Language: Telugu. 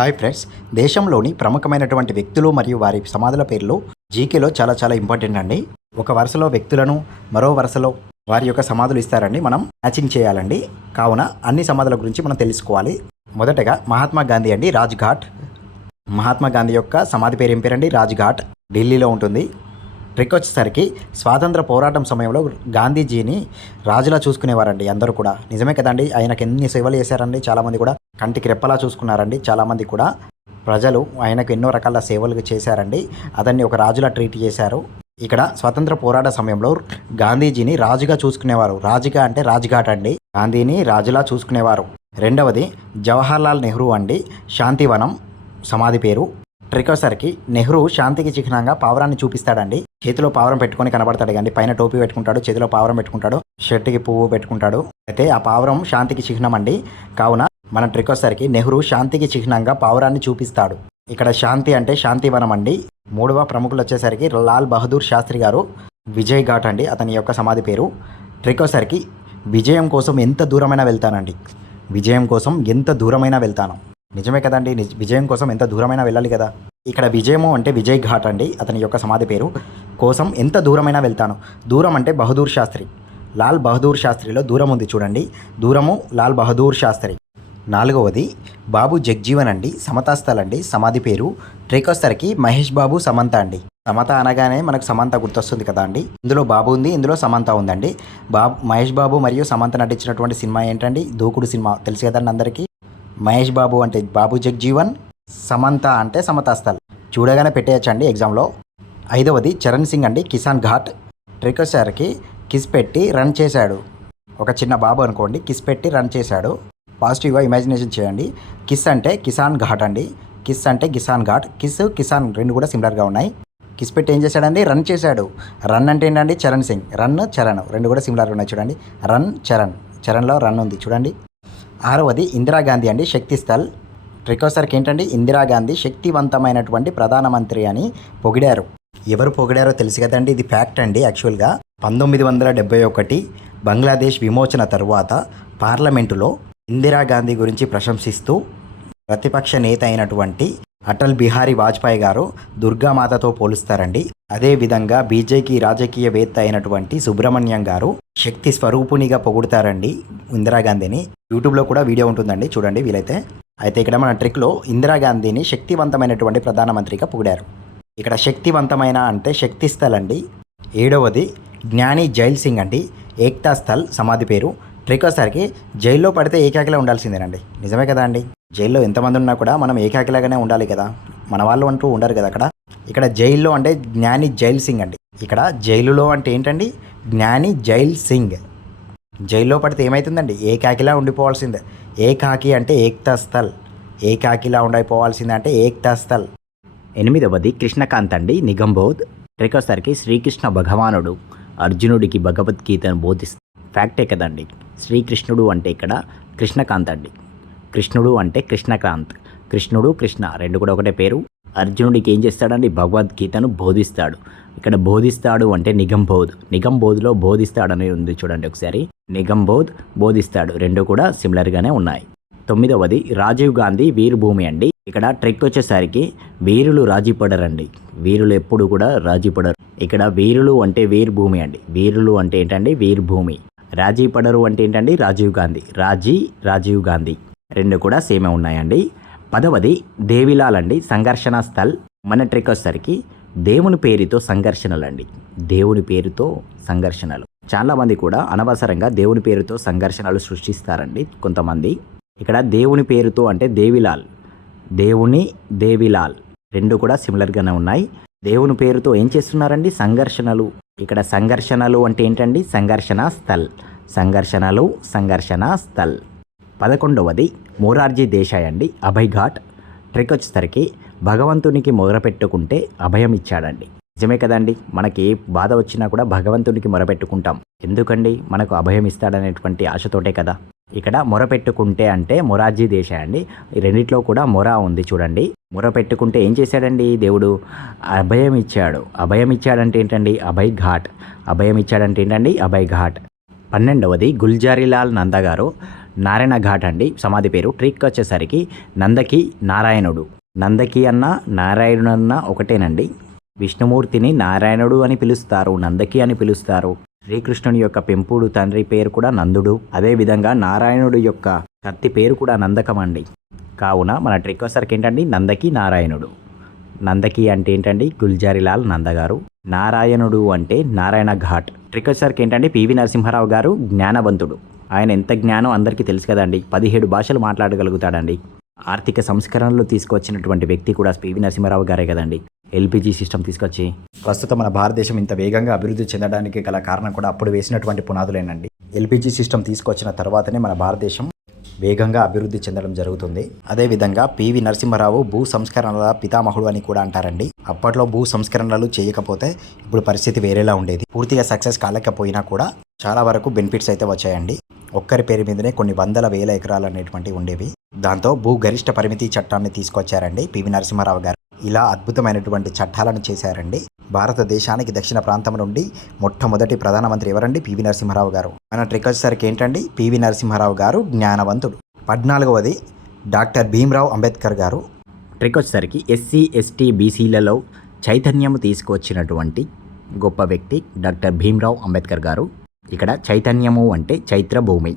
హాయ్ ఫ్రెండ్స్ దేశంలోని ప్రముఖమైనటువంటి వ్యక్తులు మరియు వారి సమాధుల పేర్లు జీకేలో చాలా చాలా ఇంపార్టెంట్ అండి. ఒక వరుసలో వ్యక్తులను మరో వరుసలో వారి యొక్క సమాధులు ఇస్తారండి మనం మ్యాచింగ్ చేయాలండి. కావున అన్ని సమాధుల గురించి మనం తెలుసుకోవాలి. మొదటగా మహాత్మా గాంధీ అండి రాజ్ ఘాట్ మహాత్మా గాంధీ యొక్క సమాధి పేరు ఏం పేరండి? రాజ్ ఘాట్ ఢిల్లీలో ఉంటుంది. ట్రిక్ వచ్చేసరికి స్వాతంత్ర పోరాటం సమయంలో గాంధీజీని రాజులా చూసుకునేవారండి అందరూ కూడా. నిజమే కదండి ఆయనకు ఎన్ని సేవలు చేశారండి? చాలామంది కూడా కంటికి రెప్పలా చూసుకున్నారండి. చాలామంది కూడా ప్రజలు ఆయనకు ఎన్నో రకాల సేవలు చేశారండి. అతన్ని ఒక రాజులా ట్రీట్ చేశారు. ఇక్కడ స్వతంత్ర పోరాట సమయంలో గాంధీజీని రాజుగా చూసుకునేవారు. రాజుగా అంటే రాజ్ఘాట్ అండి. గాంధీని రాజులా చూసుకునేవారు. రెండవది జవహర్లాల్ నెహ్రూ అండి. శాంతివనం సమాధి పేరు. ట్రికోసర్కి నెహ్రూ శాంతికి చిహ్నంగా పావురాన్ని చూపిస్తాడండి. చేతిలో పావురం పెట్టుకొని కనబడతాడు కానీ పైన టోపీ పెట్టుకుంటాడు చేతిలో పావురం పెట్టుకుంటాడు షర్ట్కి పువ్వు పెట్టుకుంటాడు. అయితే ఆ పావురం శాంతికి చిహ్నం అండి. కావున మన ట్రికోసర్కి నెహ్రూ శాంతికి చిహ్నంగా పావురాన్ని చూపిస్తాడు. ఇక్కడ శాంతి అంటే శాంతివనం అండి. మూడవ ప్రముఖులు వచ్చేసరికి లాల్ బహదూర్ శాస్త్రి గారు విజయ్ ఘాట్ అండి అతని యొక్క సమాధి పేరు. ట్రికోసర్కి విజయం కోసం ఎంత దూరమైనా వెళ్తానండి. విజయం కోసం ఎంత దూరమైనా వెళ్తాను. నిజమే కదండి విజయం కోసం ఎంత దూరమైనా వెళ్ళాలి కదా. ఇక్కడ విజయము అంటే విజయ్ ఘాట్ అండి అతని యొక్క సమాధి పేరు. కోసం ఎంత దూరమైనా వెళ్తాను. దూరం అంటే బహదూర్ శాస్త్రి. లాల్ బహదూర్ శాస్త్రిలో దూరం ఉంది చూడండి. దూరము లాల్ బహదూర్ శాస్త్రి. నాలుగవది బాబు జగ్జీవన్ అండి సమతాస్థల్ అండి సమాధి పేరు ట్రేకోస్తర్కి మహేష్ బాబు సమంత అండి. సమత అనగానే మనకు సమంత గుర్తొస్తుంది కదా అండి. ఇందులో బాబు ఉంది ఇందులో సమంత ఉందండి. బాబు మహేష్ బాబు మరియు సమంత నటించినటువంటి సినిమా ఏంటండి? దూకుడు సినిమా. తెలుసు కదండి అందరికీ? మహేష్ బాబు అంటే బాబు జగ్జీవన్ సమంత అంటే సమతాస్థల్ చూడగానే పెట్టేయచ్చండి ఎగ్జామ్లో. ఐదవది చరణ్ సింగ్ అండి కిసాన్ ఘాట్. ట్రికోసార్కి కిస్ పెట్టి రన్ చేశాడు. ఒక చిన్న బాబు అనుకోండి కిస్ పెట్టి రన్ చేశాడు. పాజిటివ్గా ఇమాజినేషన్ చేయండి. కిస్ అంటే కిసాన్ ఘాట్ అండి. కిస్ అంటే కిసాన్ ఘాట్. కిస్ కిసాన్ రెండు కూడా సిమిలర్గా ఉన్నాయి. కిస్ పెట్టి ఏం చేశాడండి? రన్ చేశాడు. రన్ అంటే ఏంటండి? చరణ్ సింగ్. రన్ చరణ్ రెండు కూడా సిమిలర్గా ఉన్నాయి చూడండి. రన్ చరణ్. చరణ్లో రన్ ఉంది చూడండి. ఆరవది ఇందిరాగాంధీ అండి శక్తి స్థల్. ట్రికోసర్కి ఏంటండి? ఇందిరాగాంధీ శక్తివంతమైనటువంటి ప్రధానమంత్రి అని పొగిడారు. ఎవరు పొగిడారో తెలుసు కదండి ఇది ఫ్యాక్ట్ అండి యాక్చువల్గా. పంతొమ్మిది వందల డెబ్బై ఒకటి బంగ్లాదేశ్ విమోచన తరువాత పార్లమెంటులో ఇందిరాగాంధీ గురించి ప్రశంసిస్తూ ప్రతిపక్ష నేత అయినటువంటి అటల్ బిహారీ వాజ్పేయి గారు దుర్గామాతతో పోలుస్తారండి. అదేవిధంగా బీజేపీ రాజకీయవేత్త అయినటువంటి సుబ్రహ్మణ్యం గారు శక్తి స్వరూపునిగా పొగుడుతారండి ఇందిరాగాంధీని యూట్యూబ్లో కూడా వీడియో ఉంటుందండి చూడండి వీలైతే. అయితే ఇక్కడ మన ట్రిక్లో ఇందిరాగాంధీని శక్తివంతమైనటువంటి ప్రధానమంత్రిగా పొగిడారు. ఇక్కడ శక్తివంతమైన అంటే శక్తి స్థల్ అండి ఏడవది జ్ఞాని జైల్ సింగ్ అండి. ఏక్తా స్థల్ సమాధి పేరు. ట్రికోసారికి జైల్లో పడితే ఏకాకిలా ఉండాల్సిందేనండి. నిజమే కదా అండి. జైల్లో ఎంతమంది ఉన్నా కూడా మనం ఏకాకిలాగానే ఉండాలి కదా. మన వాళ్ళు అంటూ ఉండరు కదా అక్కడ. ఇక్కడ జైల్లో అంటే జ్ఞాని జైల్ సింగ్ అండి. ఇక్కడ జైలులో అంటే ఏంటండి? జ్ఞాని జైల్ సింగ్. జైల్లో పడితే ఏమవుతుందండి ఏకాకిలా ఉండిపోవాల్సిందే. ఏకాకి అంటే ఏక్తా స్థల్. ఏకాకిలా ఉండిపోవాల్సిందే అంటే ఏక్తా స్థల్. ఎనిమిదవది కృష్ణకాంత్ అండి. నిగంబోధ్ రేకోసరికి శ్రీకృష్ణ భగవానుడు అర్జునుడికి భగవద్గీతను బోధిస్తూ ఫ్యాక్టే కదండి. శ్రీకృష్ణుడు అంటే ఇక్కడ కృష్ణకాంత్ అండి. కృష్ణుడు అంటే కృష్ణకాంత్. కృష్ణుడు కృష్ణ రెండు కూడా ఒకటే పేరు. అర్జునుడికి ఏం చేస్తాడండి? భగవద్గీతను బోధిస్తాడు. ఇక్కడ బోధిస్తాడు అంటే నిగంబోధ్ నిగంబోధ్లో బోధిస్తాడని ఉంది చూడండి ఒకసారి. నిగంబోధ్ బోధిస్తాడు. రెండు కూడా సిమిలర్గానే ఉన్నాయి. తొమ్మిదవది రాజీవ్ గాంధీ వీరభూమి అండి. ఇక్కడ ట్రెక్ వచ్చేసరికి వీరులు రాజీ పడరండి. వీరులు ఎప్పుడు కూడా రాజీ పడరు. ఇక్కడ వీరులు అంటే వీరభూమి అండి. వీరులు అంటే ఏంటండి? వీరభూమి. రాజీ పడరు అంటే ఏంటండి? రాజీవ్ గాంధీ. రాజీ రాజీవ్ గాంధీ. రెండు కూడా సేమే ఉన్నాయండి. పదవది దేవిలాల్ అండి. సంఘర్షణ స్థల్. మన ట్రెక్ వచ్చేసరికి దేవుని పేరుతో సంఘర్షణలండి. దేవుని పేరుతో సంఘర్షణలు. చాలామంది కూడా అనవసరంగా దేవుని పేరుతో సంఘర్షణలు సృష్టిస్తారండి కొంతమంది. ఇక్కడ దేవుని పేరుతో అంటే దేవిలాల్. దేవుని దేవిలాల్ రెండు కూడా సిమిలర్గానే ఉన్నాయి. దేవుని పేరుతో ఏం చేస్తున్నారండి? సంఘర్షణలు. ఇక్కడ సంఘర్షణలు అంటే ఏంటండి? సంఘర్షణ స్థల్. సంఘర్షణలు సంఘర్షణ స్థల్. పదకొండవది మోరార్జీ దేశాయ్ అండి. అభయ్ ఘాట్. వచ్చేసరికి భగవంతునికి మొరపెట్టుకుంటే అభయం ఇచ్చాడండి. నిజమే కదండి? మనకి ఏ బాధ వచ్చినా కూడా భగవంతునికి మొరపెట్టుకుంటాం. ఎందుకండి? మనకు అభయం ఇస్తాడనేటువంటి ఆశతోటే కదా. ఇక్కడ మొర పెట్టుకుంటే అంటే మొరార్జీ దేశాయ్ అండి. రెండిట్లో కూడా మొర ఉంది చూడండి. మొర పెట్టుకుంటే ఏం చేశాడండి దేవుడు? అభయం ఇచ్చాడు. అభయం ఇచ్చాడంటే ఏంటండి? అభయ్ ఘాట్. అభయం ఇచ్చాడంటే ఏంటండి? అభయ్ ఘాట్. పన్నెండవది గుల్జారీలాల్ నంద గారు. నారాయణ ఘాట్ అండి. సమాధి పేరు ట్రిక్ వచ్చేసరికి నందకి నారాయణుడు. నందకి అన్న నారాయణుడు అన్న ఒకటేనండి. విష్ణుమూర్తిని నారాయణుడు అని పిలుస్తారు నందకి అని పిలుస్తారు. శ్రీకృష్ణుని యొక్క పెంపుడు తండ్రి పేరు కూడా నందుడు. అదేవిధంగా నారాయణుడు యొక్క కత్తి పేరు కూడా నందకం అండి కావున మన ట్రిక్ వచ్చరికి ఏంటండి? నందకి నారాయణుడు. నందకి అంటే ఏంటండి? గుల్జారిలాల్ నందగారు. నారాయణుడు అంటే నారాయణ ఘాట్. ట్రిక్ వచ్చరికి ఏంటంటే పివి నరసింహారావు గారు జ్ఞానవంతుడు. ఆయన ఎంత జ్ఞానం అందరికీ తెలుసు కదండి. పదిహేడు భాషలు మాట్లాడగలుగుతాడండి. ఆర్థిక సంస్కరణలు తీసుకొచ్చినటువంటి వ్యక్తి కూడా పివి నరసింహారావు గారే కదండి. ఎల్పిజి సిస్టమ్ తీసుకొచ్చి ప్రస్తుతం మన భారతదేశం ఇంత వేగంగా అభివృద్ధి చెందడానికి గల కారణం కూడా అప్పుడు వేసినటువంటి పునాదులేనండి. ఎల్పిజి సిస్టమ్ తీసుకొచ్చిన తర్వాతనే మన భారతదేశం వేగంగా అభివృద్ధి చెందడం జరుగుతుంది. అదేవిధంగా పివి నరసింహారావు భూ సంస్కరణల పితామహుడు అని కూడా అంటారండి. అప్పట్లో భూ సంస్కరణలు చేయకపోతే ఇప్పుడు పరిస్థితి వేరేలా ఉండేది. పూర్తిగా సక్సెస్ కాలేకపోయినా కూడా చాలా వరకు బెనిఫిట్స్ అయితే వచ్చాయండి. ఒక్కరి పేరు మీదనే కొన్ని వందల వేల ఎకరాలు అనేటువంటివి ఉండేవి. దాంతో భూ గరిష్ట పరిమితి చట్టాన్ని తీసుకొచ్చారండి పివి నరసింహారావు గారు. ఇలా అద్భుతమైనటువంటి చట్టాలను చేశారండి. భారతదేశానికి దక్షిణ ప్రాంతం నుండి మొట్టమొదటి ప్రధానమంత్రి ఎవరండి? పివి నరసింహారావు గారు. మన ట్రిక్ సార్కి ఏంటండి? పివి నరసింహారావు గారు జ్ఞానవంతుడు. పద్నాలుగవది డాక్టర్ భీమ్రావ్ అంబేద్కర్ గారు. ట్రికొచ్చేసరికి ఎస్సీ ఎస్టీ బీసీలలో చైతన్యము తీసుకువచ్చినటువంటి గొప్ప వ్యక్తి డాక్టర్ భీమ్రావ్ అంబేద్కర్ గారు. ఇక్కడ చైతన్యము అంటే చైత్ర భూమి.